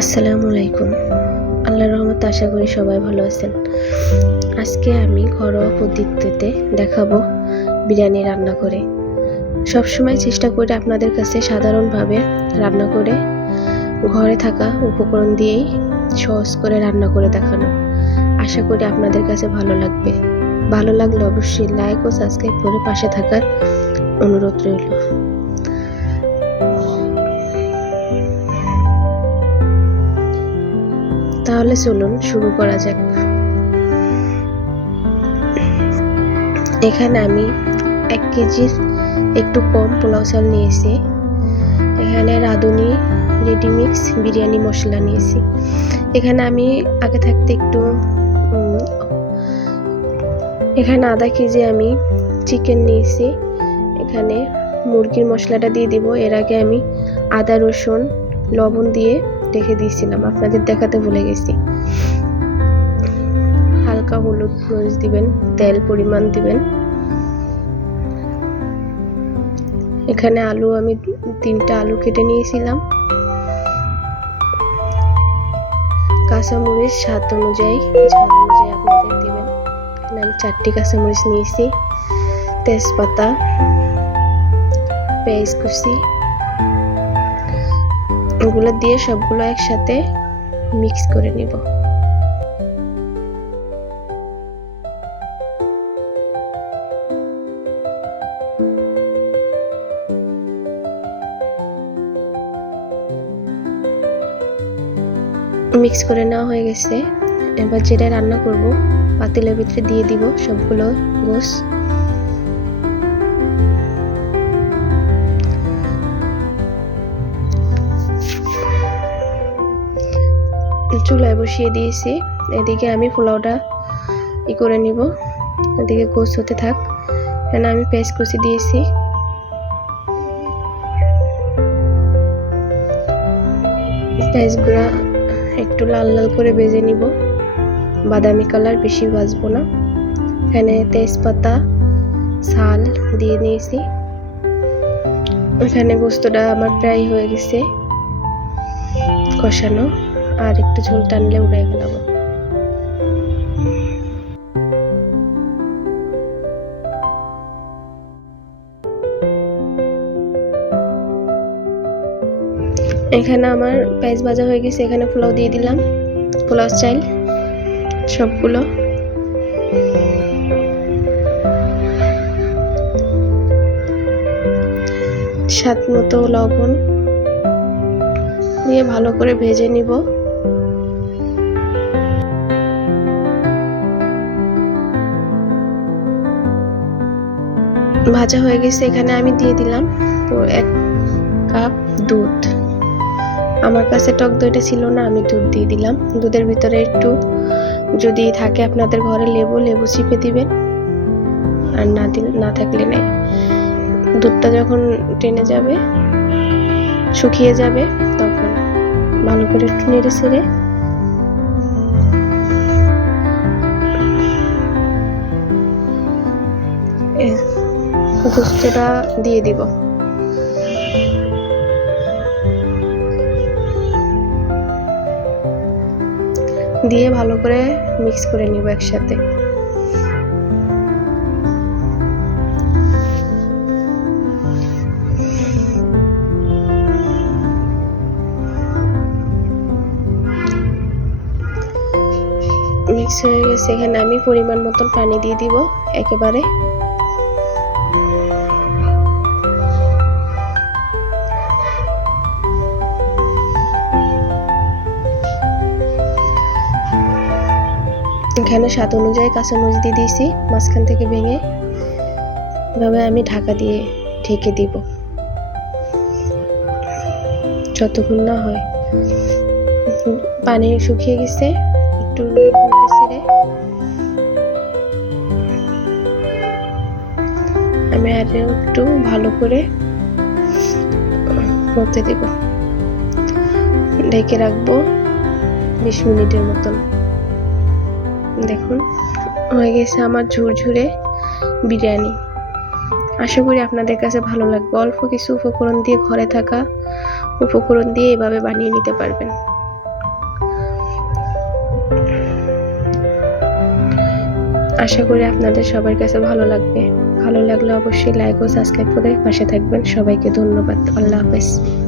আসসালামু আলাইকুম। আল্লাহর রহমতে আশা করি সবাই ভালো আছেন। আজকে আমি ঘরোয়া পদ্ধতিতে দেখাবো বিরিয়ানি রান্না করে। সবসময় চেষ্টা করি আপনাদের কাছে সাধারণভাবে রান্না করে ঘরে থাকা উপকরণ দিয়েই সহজ করে রান্না করে দেখানো। আশা করি আপনাদের কাছে ভালো লাগবে। ভালো লাগলে অবশ্যই লাইক ও সাবস্ক্রাইব করে পাশে থাকার অনুরোধ রইল। তাহলে চলুন শুরু করা যাক। এখানে আমি 1 কেজির একটু কম পোলাও চাল নিয়েছি। এখানে রাঁধুনি রেডিমিক্স বিরিয়ানি মশলা নিয়েছি। এখানে আমি আগে থাকতে এখানে আধা কেজি আমি চিকেন নিয়েছি। এখানে মুরগির মশলাটা দিয়ে দিব। এর আগে আমি আদা রসুন লবণ দিয়ে রেখে দিয়েছিলাম, আপনাদের দেখাতে ভুলে গেছি। হালকা হলুদ মরিচ দিবেন, তেল পরিমাণ দিবেন। এখানে আলু আমি 3টা আলু কেটে নিয়েছিলাম। কাঁচামরিচ স্বাদ অনুযায়ী, ঝাল অনুযায়ী আপনাদের দিবেন। এখানে আমি 4টি কাঁচামরিচ নিয়েছি। তেজপাতা, পেঁয়াজ কুচি, এগুলো দিয়ে সবগুলো একসাথে মিক্স করে নিব। মিক্স করে নেওয়া হয়ে গেছে। এবার যেটা রান্না করব পাতিলের ভিতরে দিয়ে দিব সবগুলো গোশ। চুলায় বসিয়ে দিয়েছি। এদিকে আমি পোলাওটা করে নিব, এদিকে গোশ হতে থাক। এখানে আমি পেঁয়াজ কুচি দিয়েছি। পেঁয়াজগুলো একটু লাল লাল করে ভেজে নিব, বাদামি কালার, বেশি ভাজবো না। এখানে তেজপাতা ছাল দিয়ে নিয়েছি। এখানে গোস্তটা আমার প্রায় হয়ে গেছে কষানো, আর একটু ঝোল টানলে উড়াই ফেলাবো। এখানে আমার পেঁয়াজ ভাজা হয়ে গেছে। এখানে পোলাও দিয়ে দিলাম, পোলাও চাল সবগুলো। স্বাদ মতো লবণ দিয়ে ভালো করে ভেজে নিব। ভাজা হয়ে গেছে। এখানে আমি দিয়ে দিলাম 1 কাপ দুধ। আমার কাছে টক দইটা ছিল না, আমি দুধ দিয়ে দিলাম। দুধের ভিতরে একটু যদি থাকে আপনাদের ঘরে লেবু চিপে দিবেন, আর না থাকলে নেই। দুধটা যখন টেনে যাবে, শুকিয়ে যাবে, তখন ভালো করে একটু নেড়ে ছেড়ে গোস্তটা দিয়ে দিব। দিয়ে ভালো করে মিক্স করে নিব একসাথে। মিক্স হয়ে গেছে। এখানে আমি পরিমাণ মতন পানি দিয়ে দিব একেবারে। এখানে স্বাদ অনুযায়ী কাঁচামরিচ দিয়ে দিয়েছি মাঝখান থেকে ভেঙে। এভাবে আমি ঢাকা দিয়ে ঢেকে দিব যতক্ষণ না হয়। পানি শুকিয়ে গেছে, একটু ছেড়ে আমি আর একটু ভালো করে মতে দেব। ঢেকে রাখবো 20 মিনিটের মতন। দেখুন হয়ে গেছে আমার ঝুরঝুরে বিরিয়ানি। আশা করি আপনাদের কাছে ভালো লাগবে। অল্প কিছু উপকরণ দিয়ে, ঘরে থাকা উপকরণ দিয়ে এভাবে বানিয়ে নিতে পারবেন। আশা করি আপনাদের সবার কাছে ভালো লাগবে। ভালো লাগলে অবশ্যই লাইক ও সাবস্ক্রাইব করে পাশে থাকবেন। সবাইকে ধন্যবাদ। আল্লাহ হাফেজ।